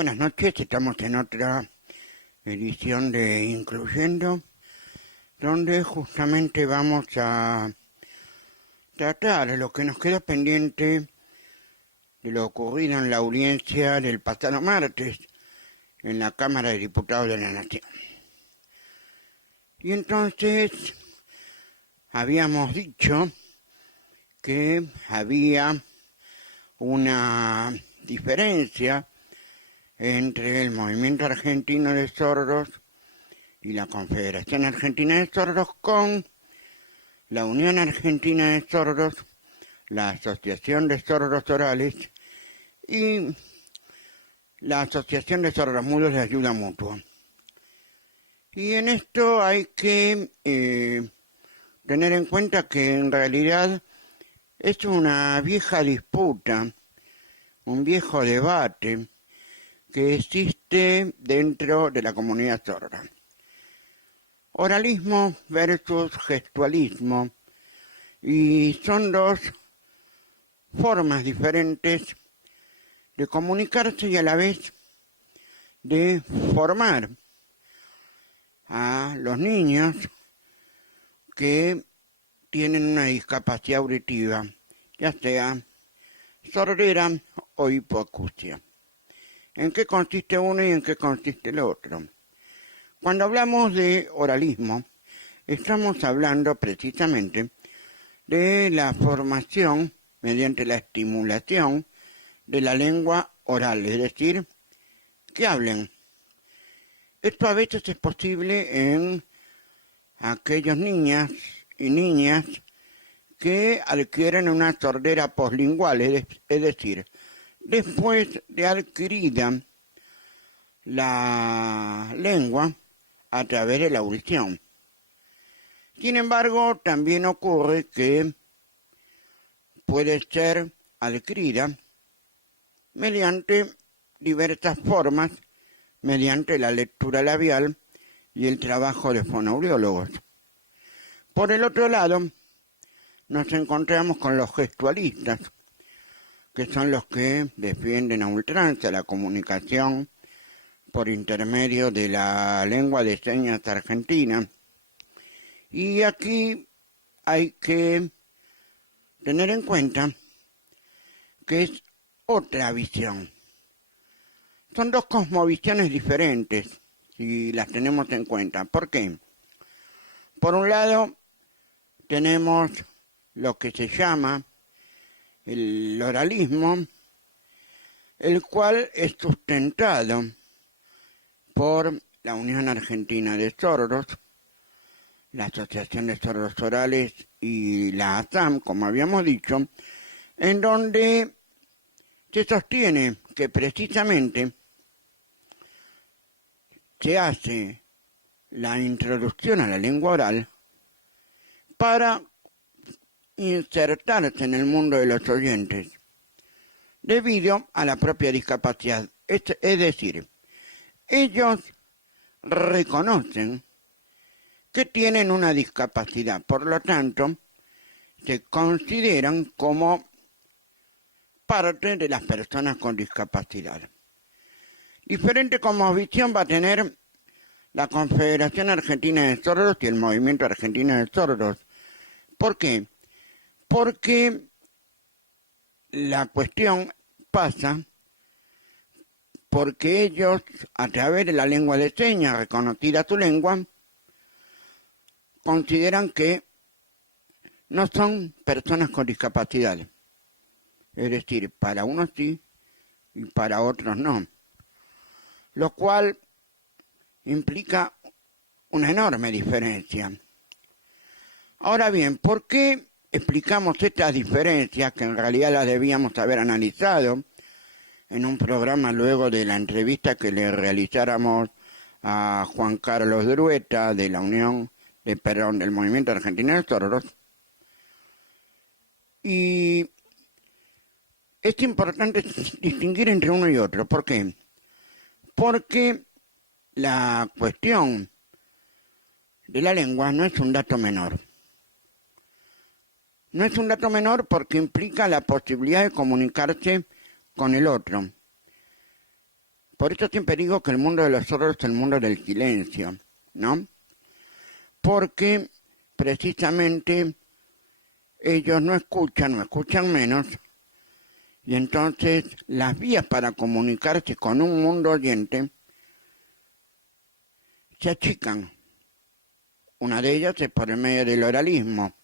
buenas noches. Estamos en otra edición de Incluyendo, donde justamente vamos a tratar lo que nos quedó pendiente de lo ocurrido en la audiencia del pasado martes en la Cámara de Diputados de la Nación. Y entonces habíamos dicho que había una diferencia entre el Movimiento Argentino de Sordos y la Confederación Argentina de Sordos con la Unión Argentina de Sordos, la Asociación de Sordos Orales y la Asociación de Sordomudos de Ayuda Mutua. Y en esto hay que tener en cuenta que en realidad es una vieja disputa, un viejo debate que existe dentro de la comunidad sorda. Oralismo versus gestualismo, y son dos formas diferentes de comunicarse y a la vez de formar a los niños que tienen una discapacidad auditiva, ya sea sordera o hipoacusia. ¿En qué consiste uno y en qué consiste el otro? Cuando hablamos de oralismo, estamos hablando precisamente de la formación mediante la estimulación de la lengua oral, es decir, que hablen. Esto a veces es posible en aquellos niñas y niñas que adquieren una sordera poslingual, es decir, después de adquirida la lengua a través de la audición. Sin embargo, también ocurre que puede ser adquirida mediante diversas formas, mediante la lectura labial y el trabajo de fonoaudiólogos. Por el otro lado, nos encontramos con los gestualistas, que son los que defienden a ultranza la comunicación por intermedio de la lengua de señas argentina. Y aquí hay que tener en cuenta que es otra visión. Son dos cosmovisiones diferentes, si las tenemos en cuenta. ¿Por qué? Por un lado, tenemos lo que se llama el oralismo, el cual es sustentado por la Unión Argentina de Sordos, la Asociación de Sordos Orales y la ASAM, como habíamos dicho, en donde se sostiene que precisamente se hace la introducción a la lengua oral para insertarse en el mundo de los oyentes debido a la propia discapacidad. Es decir, ellos reconocen que tienen una discapacidad, por lo tanto, se consideran como parte de las personas con discapacidad. Diferente cosmovisión va a tener la Confederación Argentina de Sordos y el Movimiento Argentino de Sordos. ¿Por qué? Porque la cuestión pasa porque ellos, a través de la lengua de señas, reconocida su lengua, consideran que no son personas con discapacidad. Es decir, para unos sí y para otros no. Lo cual implica una enorme diferencia. Ahora bien, ¿por qué explicamos estas diferencias que en realidad las debíamos haber analizado en un programa luego de la entrevista que le realizáramos a Juan Carlos Drueta de la del Movimiento Argentino de Sordos? Y es importante distinguir entre uno y otro. ¿Por qué? Porque la cuestión de la lengua no es un dato menor. No es un dato menor porque implica la posibilidad de comunicarse con el otro. Por eso siempre digo que el mundo de los sordos es el mundo del silencio, ¿no? Porque precisamente ellos no escuchan o escuchan menos, y entonces las vías para comunicarse con un mundo oyente se achican. Una de ellas es por el medio del oralismo.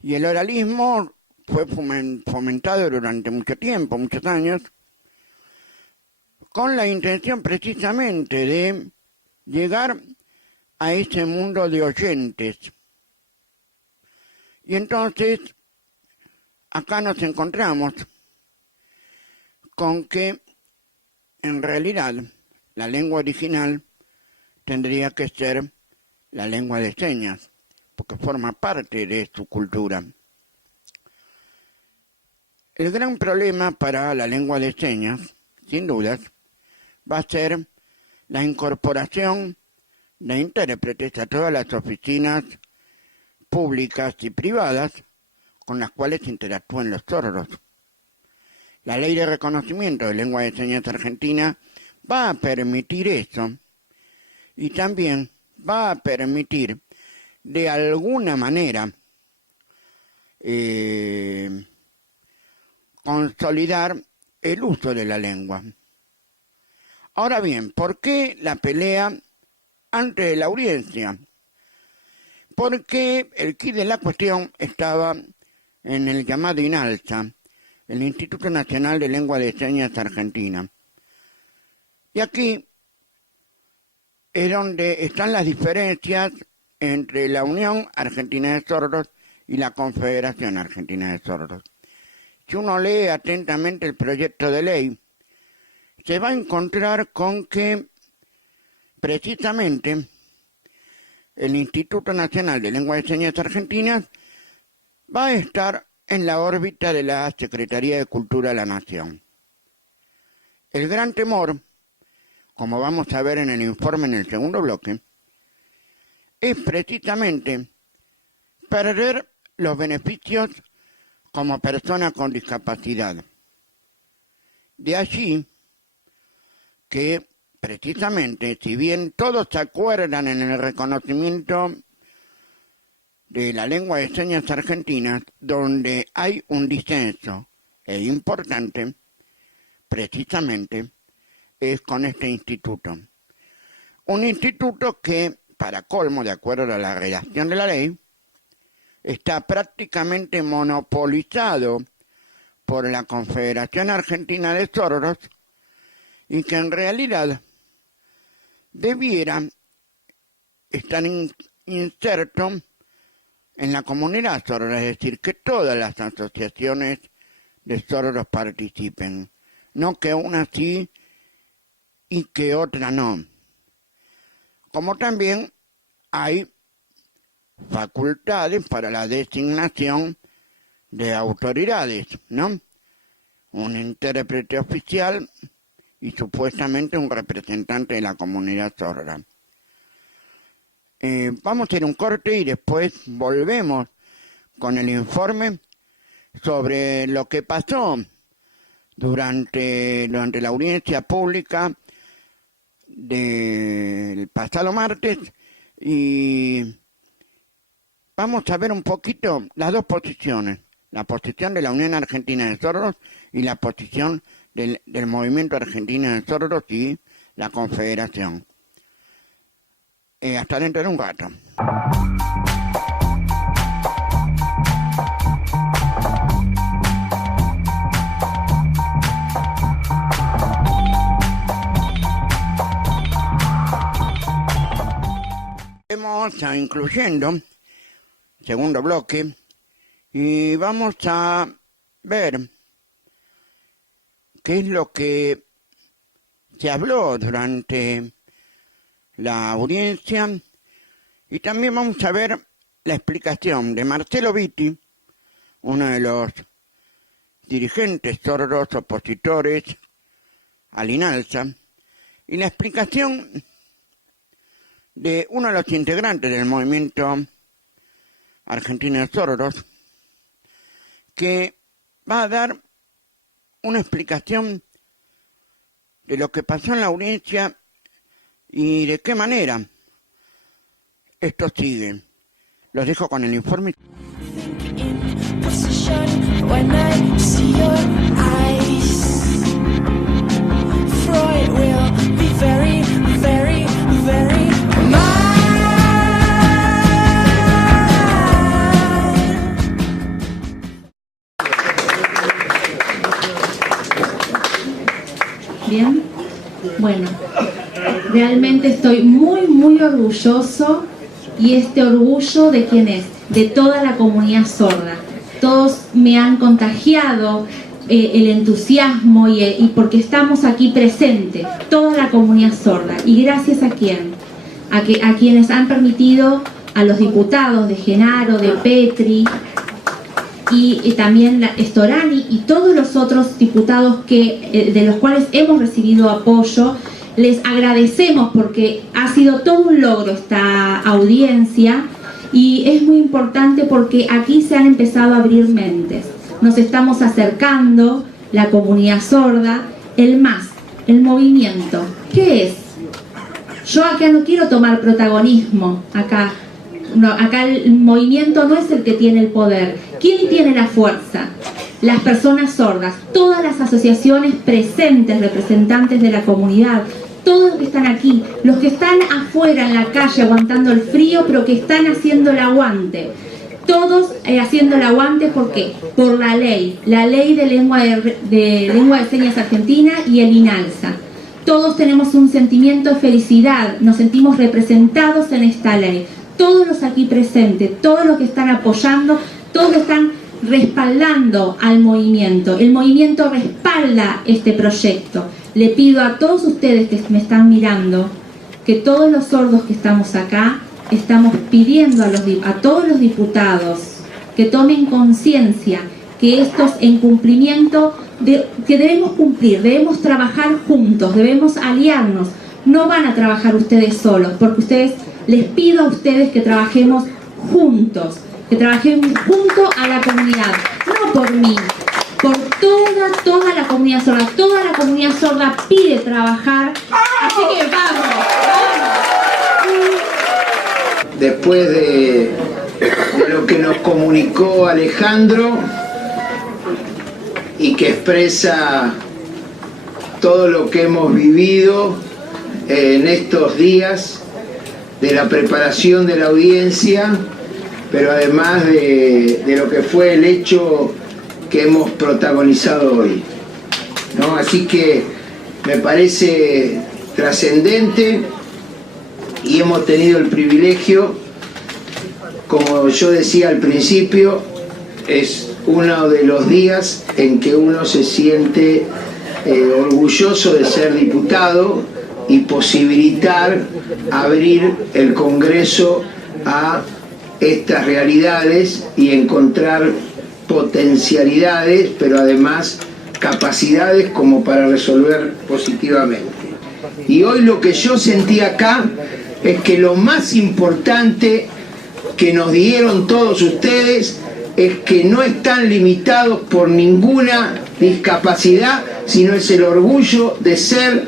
Y el oralismo fue fomentado durante mucho tiempo, muchos años, con la intención precisamente de llegar a ese mundo de oyentes. Y entonces, acá nos encontramos con que, en realidad, la lengua original tendría que ser la lengua de señas, porque forma parte de su cultura. El gran problema para la lengua de señas, sin dudas, va a ser la incorporación de intérpretes a todas las oficinas públicas y privadas con las cuales interactúan los sordos. La ley de reconocimiento de lengua de señas argentina va a permitir eso y también va a permitir de alguna manera consolidar el uso de la lengua. Ahora bien, ¿por qué la pelea ante la audiencia? Porque el quid de la cuestión estaba en el llamado INALSA, el Instituto Nacional de Lengua de Señas Argentina. Y aquí es donde están las diferencias entre la Unión Argentina de Sordos y la Confederación Argentina de Sordos. Si uno lee atentamente el proyecto de ley, se va a encontrar con que precisamente el Instituto Nacional de Lengua de Señas Argentinas va a estar en la órbita de la Secretaría de Cultura de la Nación. El gran temor, como vamos a ver en el informe en el segundo bloque, es precisamente perder los beneficios como persona con discapacidad. De allí que precisamente, si bien todos se acuerdan en el reconocimiento de la lengua de señas argentinas, donde hay un disenso importante, precisamente es con este instituto. Un instituto que, para colmo, de acuerdo a la redacción de la ley, está prácticamente monopolizado por la Confederación Argentina de Sordos y que en realidad debiera estar inserto en la comunidad sorda, es decir, que todas las asociaciones de sordos participen, no que una sí y que otra no. Como también hay facultades para la designación de autoridades, ¿no? Un intérprete oficial y supuestamente un representante de la comunidad sorda. Vamos a ir un corte y después volvemos con el informe sobre lo que pasó durante la audiencia pública del pasado martes y vamos a ver un poquito las dos posiciones, la posición de la Unión Argentina de Sordos y la posición del Movimiento Argentino de Sordos y la Confederación. Hasta dentro de un rato. Vamos a incluyendo segundo bloque y vamos a ver qué es lo que se habló durante la audiencia y también vamos a ver la explicación de Marcelo Vitti, uno de los dirigentes sordos opositores al INALSA, y la explicación de uno de los integrantes del movimiento argentino de sordos, que va a dar una explicación de lo que pasó en la audiencia y de qué manera esto sigue. Los dejo con el informe. Bien, bueno, realmente estoy muy orgulloso, y este orgullo ¿de quién es? De toda la comunidad sorda. Todos me han contagiado el entusiasmo y porque estamos aquí presentes, toda la comunidad sorda. ¿Y gracias a quién? A quienes han permitido, a los diputados de Genaro, de Petri, y también Storani y todos los otros diputados de los cuales hemos recibido apoyo. Les agradecemos porque ha sido todo un logro esta audiencia, y es muy importante porque aquí se han empezado a abrir mentes. Nos estamos acercando, la comunidad sorda, el movimiento. ¿Qué es? Yo acá no quiero tomar protagonismo, acá el movimiento no es el que tiene el poder. ¿Quién tiene la fuerza? Las personas sordas, todas las asociaciones presentes, representantes de la comunidad, todos los que están aquí, los que están afuera en la calle aguantando el frío, pero que están haciendo el aguante. Todos haciendo el aguante, ¿por qué? Por la ley de lengua de señas argentina y el INALSA. Todos tenemos un sentimiento de felicidad, nos sentimos representados en esta ley. Todos los aquí presentes, todos los que están apoyando, todos que están respaldando al movimiento. El movimiento respalda este proyecto. Le pido a todos ustedes que me están mirando, que todos los sordos que estamos acá, estamos pidiendo a todos los diputados que tomen conciencia que esto es en cumplimiento, que debemos cumplir, debemos trabajar juntos, debemos aliarnos. No van a trabajar ustedes solos, porque les pido a ustedes que trabajemos juntos, que trabajemos junto a la comunidad, no por mí, por toda la comunidad sorda. Toda la comunidad sorda pide trabajar, así que vamos. Después de lo que nos comunicó Alejandro y que expresa todo lo que hemos vivido en estos días de la preparación de la audiencia, pero además de lo que fue el hecho que hemos protagonizado hoy, ¿no? Así que me parece trascendente, y hemos tenido el privilegio, como yo decía al principio, es uno de los días en que uno se siente orgulloso de ser diputado y posibilitar abrir el Congreso a estas realidades y encontrar potencialidades, pero además capacidades como para resolver positivamente. Y hoy lo que yo sentí acá es que lo más importante que nos dieron todos ustedes es que no están limitados por ninguna discapacidad, sino es el orgullo de ser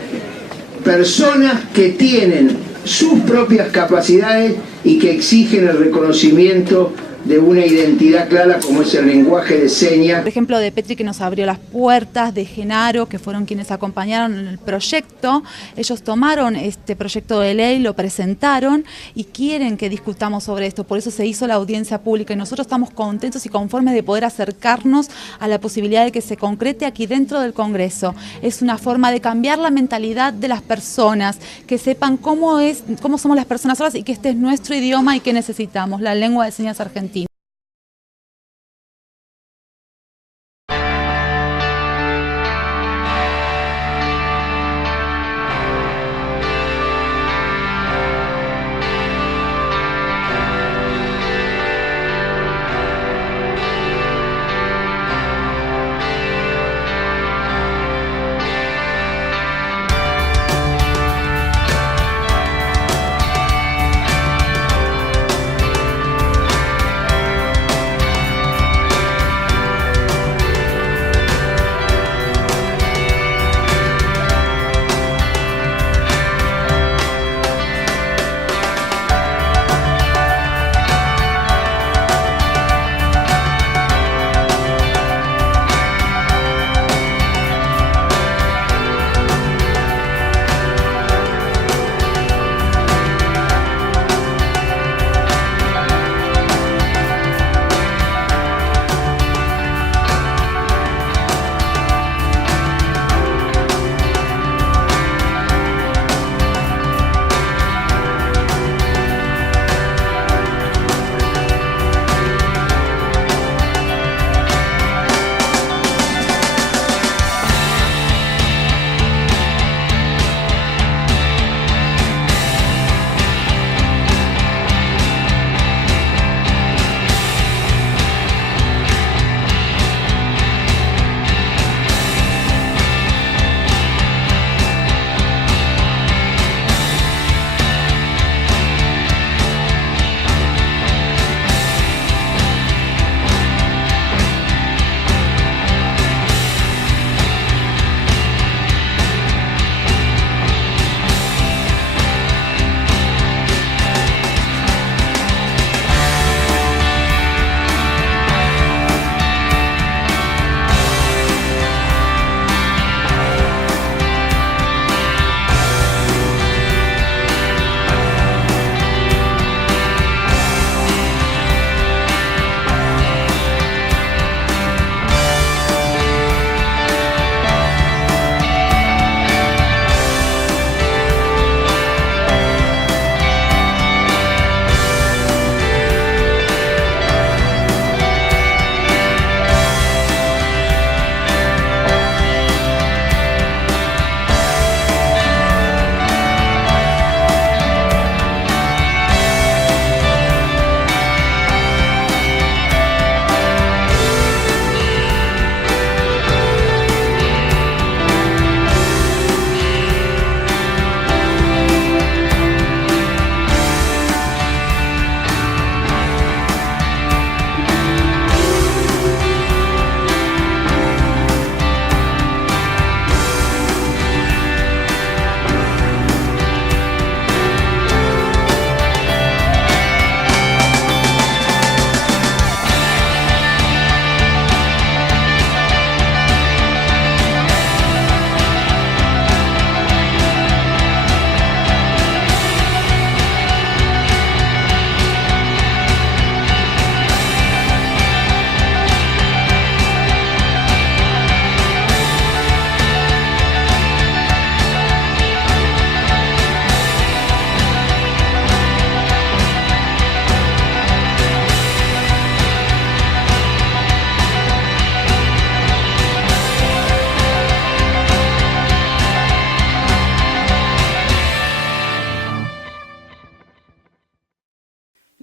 personas que tienen sus propias capacidades y que exigen el reconocimiento de una identidad clara como es el lenguaje de señas. Por ejemplo, de Petri, que nos abrió las puertas, de Genaro, que fueron quienes acompañaron en el proyecto. Ellos tomaron este proyecto de ley, lo presentaron y quieren que discutamos sobre esto. Por eso se hizo la audiencia pública y nosotros estamos contentos y conformes de poder acercarnos a la posibilidad de que se concrete aquí dentro del Congreso. Es una forma de cambiar la mentalidad de las personas, que sepan cómo somos las personas sordas y que este es nuestro idioma y que necesitamos, la lengua de señas argentina.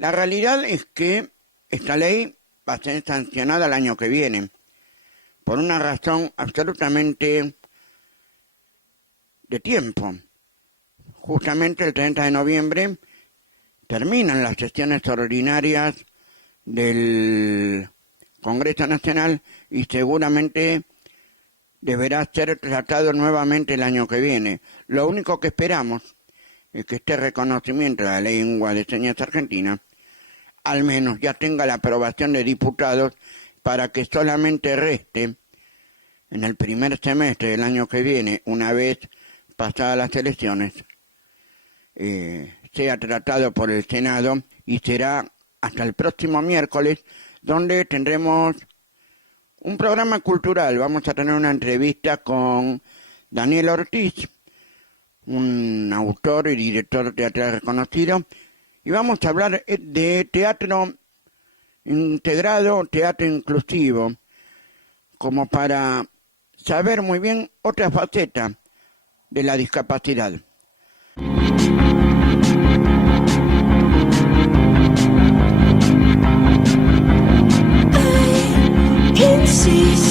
La realidad es que esta ley va a ser sancionada el año que viene, por una razón absolutamente de tiempo. Justamente el 30 de noviembre terminan las sesiones ordinarias del Congreso Nacional y seguramente deberá ser tratado nuevamente el año que viene. Lo único que esperamos es que este reconocimiento de la lengua de señas argentina al menos ya tenga la aprobación de diputados para que solamente reste en el primer semestre del año que viene, una vez pasadas las elecciones, sea tratado por el Senado y será hasta el próximo miércoles, donde tendremos un programa cultural. Vamos a tener una entrevista con Daniel Ortiz, un autor y director teatral reconocido, y vamos a hablar de teatro integrado, teatro inclusivo, como para saber muy bien otra faceta de la discapacidad. Can see